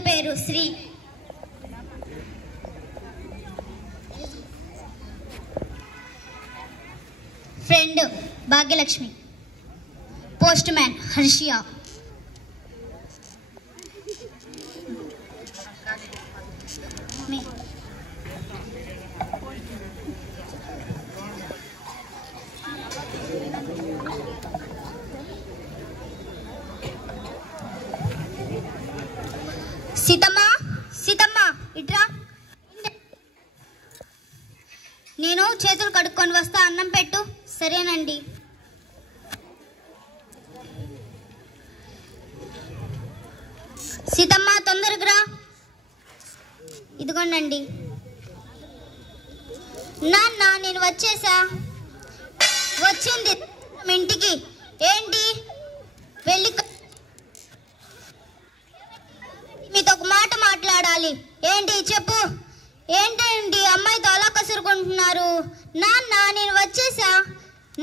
పేరు Sri. Friend Bhagyalakshmi. Postman Harshiya. సీతమ్మా, సీతమ్మా ఇట్రా. నేను చేతులు కడుక్కొని వస్తా, అన్నం పెట్టు. సరేనండి. సీతమ్మా తొందరగా రా. ఇదిగోండి. నాన్న నేను వచ్చేసా. వచ్చింది ఇంటికి. ఏంటి వెళ్ళి మీతో ఒక మాట మాట్లాడాలి. ఏంటి చెప్పు. ఏంటండి అమ్మాయితో అలా కసురుకుంటున్నారు? నాన్న నేను వచ్చేసా.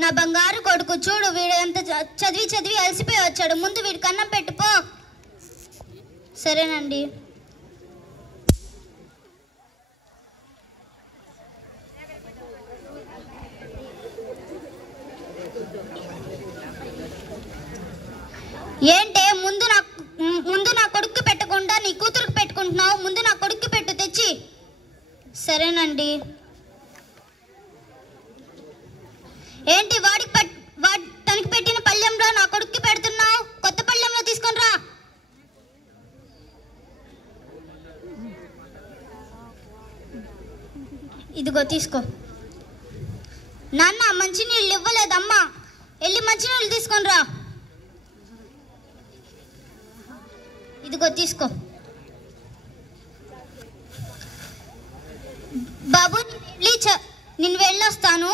నా బంగారు కొడుకు చూడు, వీడు ఎంత చదివి చదివి అలసిపోయి వచ్చాడు. ముందు వీడికి అన్నం పెట్టుపో. సరేనండి. ఏంటే ముందు నా కొడుక్కి పెట్టకుండా నీ కూతురుకి పెట్టుకుంటున్నావు? ముందు నా కొడుక్కి పెట్టు తెచ్చి. సరేనండి. ఏంటి తనకి పెట్టిన పళ్ళెంలో నా కొడుక్కి పెడుతున్నావు? కొత్త పళ్ళెంలో తీసుకొని రా. ఇదిగో తీసుకో. నాన్న మంచినీళ్ళు ఇవ్వలేదమ్మా, వెళ్ళి మంచినీళ్ళు తీసుకొని రా. ఇదిగో తీసుకో. బాబు నేను వెళ్ళొస్తాను,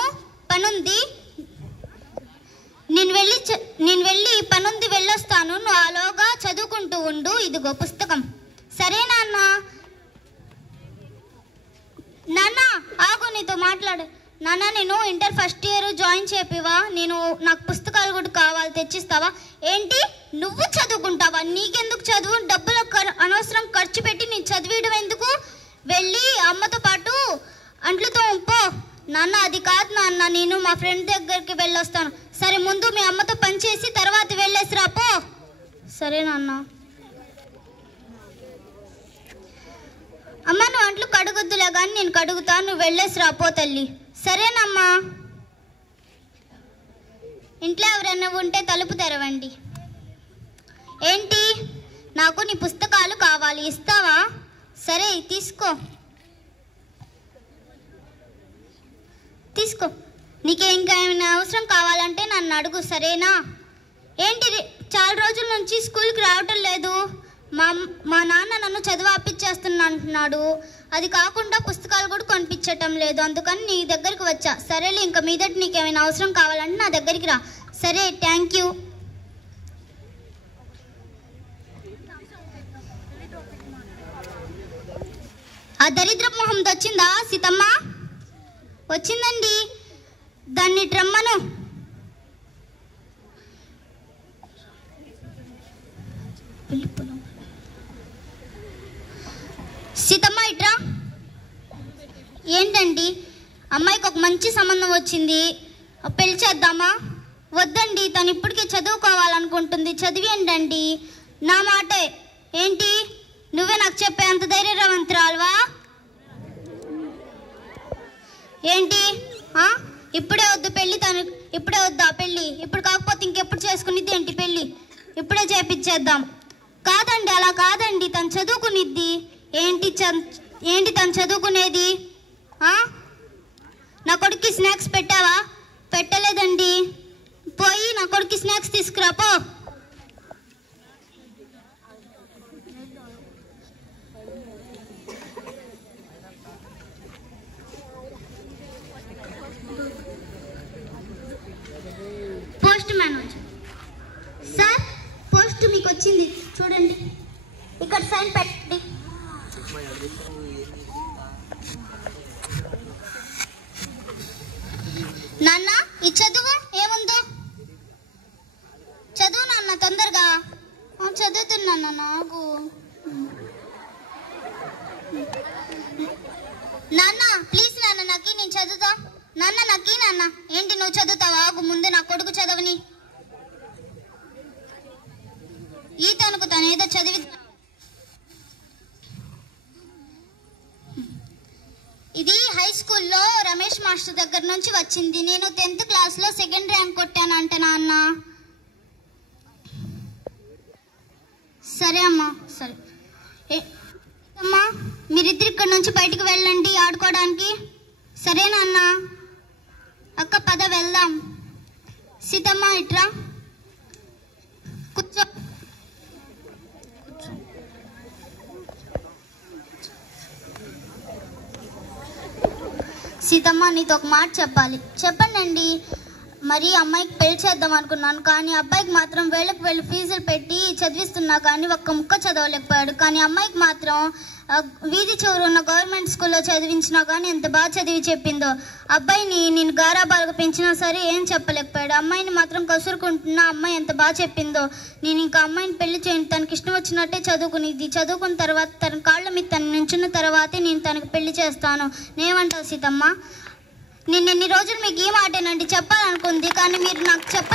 పనుంది. నేను వెళ్ళి పనుంది వెళ్ళొస్తాను. నువ్వు ఆలోగా చదువుకుంటూ ఉండు. ఇదిగో పుస్తకం. సరే నాన్న. నాన్న ఆగు, నీతో మాట్లాడు. నాన్న నేను ఇంటర్ ఫస్ట్ ఇయర్ జాయిన్ చేపివా? నాకు పుస్తకాలు కూడా కావాలి, తెచ్చిస్తావా? ఏంటి నువ్వు చదువుకుంటావా? నీకెందుకు చదువు? డబ్బులు అనవసరం ఖర్చు పెట్టి నేను చదివేయడం ఎందుకు? వెళ్ళి అమ్మతో పాటు అంట్లతో పో. నాన్న అది కాదు నాన్న, నేను మా ఫ్రెండ్ దగ్గరికి వెళ్ళొస్తాను. సరే ముందు మీ అమ్మతో పని చేసి తర్వాత వెళ్ళేసి రా పో. సరే నాన్న. అమ్మ నువ్వు అంట్లు కడుగుద్దులే కానీ నేను కడుగుతాను, నువ్వు వెళ్ళేసి రా పో తల్లి. సరేనమ్మా. ఇంట్లో ఎవరైనా ఉంటే తలుపు తెరవండి. ఏంటి? నాకు నీ పుస్తకాలు కావాలి, ఇస్తావా? సరే తీసుకో. తీసుకో. నీకు ఇంకా ఏమైనా అవసరం కావాలంటే నన్ను అడుగు, సరేనా? ఏంటి చాలా రోజుల నుంచి స్కూల్కి రావటం లేదు? మా నాన్న నన్ను చదువు ఆపిచ్చేస్తున్నా అంటున్నాడు. అది కాకుండా పుస్తకాలు కూడా కొనిపించటం లేదు. అందుకని నీ దగ్గరికి వచ్చా. సరేలే, ఇంకా మీదట నీకేమైనా అవసరం కావాలంటే నా దగ్గరికి రా. సరే, థ్యాంక్ యూ. ఆ దరిద్ర మొహం వచ్చిందా సీతమ్మ? వచ్చిందండి. దాన్ని రమ్మను. సీతమ్మ ఇట్రా. ఏంటండి అమ్మాయికి ఒక మంచి సంబంధం వచ్చింది, పెళ్లి చేద్దామా? వద్దండి, తను ఇప్పటికే చదువుకోవాలనుకుంటుంది. చదివేంటండి, నా మాటే. ఏంటి నువ్వే నాకు చెప్పే అంత ధైర్యవంతురాలువా? ఏంటి ఇప్పుడే వద్దు పెళ్ళి, తను ఇప్పుడే వద్దా పెళ్ళి? ఇప్పుడు కాకపోతే ఇంకెప్పుడు చేసుకునిద్ది ఏంటి పెళ్ళి? ఇప్పుడే చేపిచ్చేద్దాం. కాదండి, అలా కాదండి, తను చదువుకునిద్ది. ఏంటి తను చదువుకునేది? నా కొడుక్కి స్నాక్స్ పెట్టావా? పెట్టలేదండి. పోయి నా కొడుక్కి స్నాక్స్ తీసుకురా పో. పోస్ట్ మ్యాన్ సార్, పోస్ట్ మీకు వచ్చింది చూడండి. ఇక్కడ సైన్ పెట్టండి. నాన్న ఈ చదువు ఏముందో చదువు నాన్న తొందరగా. చదువుతున్నాను నాకు. నాన్న ప్లీజ్ నాన్న నాకు నేను చదువుతా. నాన్న నాకు నాన్న. ఏంటి నువ్వు చదువుతావా? ఆగు, ముందు నా కొడుకు చదవని. ఈత అనుకుతాను ఏదో చదివి. ఇది హై స్కూల్లో రమేష్ మాస్టర్ దగ్గర నుంచి వచ్చింది. నేను 10th క్లాస్లో 2nd ర్యాంక్ కొట్టానంట నాన్న. సరే అమ్మా, సరే అమ్మా, మీరిద్దరు ఇక్కడ నుంచి బయటికి వెళ్ళండి ఆడుకోవడానికి. సరే నాన్న. అక్క పద వెళ్దాం. సీతమ్మ ఇట్రా కూర్చో. సీతమ్మ నీతో ఒక మాట చెప్పాలి. చెప్పండి. మరి అమ్మాయికి పెళ్లి చేద్దాం అనుకున్నాను, కానీ అబ్బాయికి మాత్రం వేళ్ళకి వెళ్ళి ఫీజులు పెట్టి చదివిస్తున్నా కానీ ఒక్క ముక్క చదవలేకపోయాడు. కానీ అమ్మాయికి మాత్రం వీధి చివరు ఉన్న గవర్నమెంట్ స్కూల్లో చదివించినా కానీ ఎంత బాగా చదివి చెప్పిందో. అబ్బాయిని నేను గారాబాలుగా పెంచినా సరే ఏం చెప్పలేకపోయాడు. అమ్మాయిని మాత్రం కసురుకుంటున్నా అమ్మాయి ఎంత బాగా చెప్పిందో. నేను ఇంకా అమ్మాయిని పెళ్లి చేయను, తనకి ఇష్టం వచ్చినట్టే చదువుకునేది. చదువుకున్న తర్వాత తన కాళ్ళ మీద తను నుంచున్న తర్వాతే నేను తనకు పెళ్లి చేస్తాను. నేనేమంటావు సీతమ్మ? నేను ఎన్ని రోజులు మీకు ఈ మాటేనండి చెప్పాలనుకుంది, కానీ మీరు నాకు చెప్ప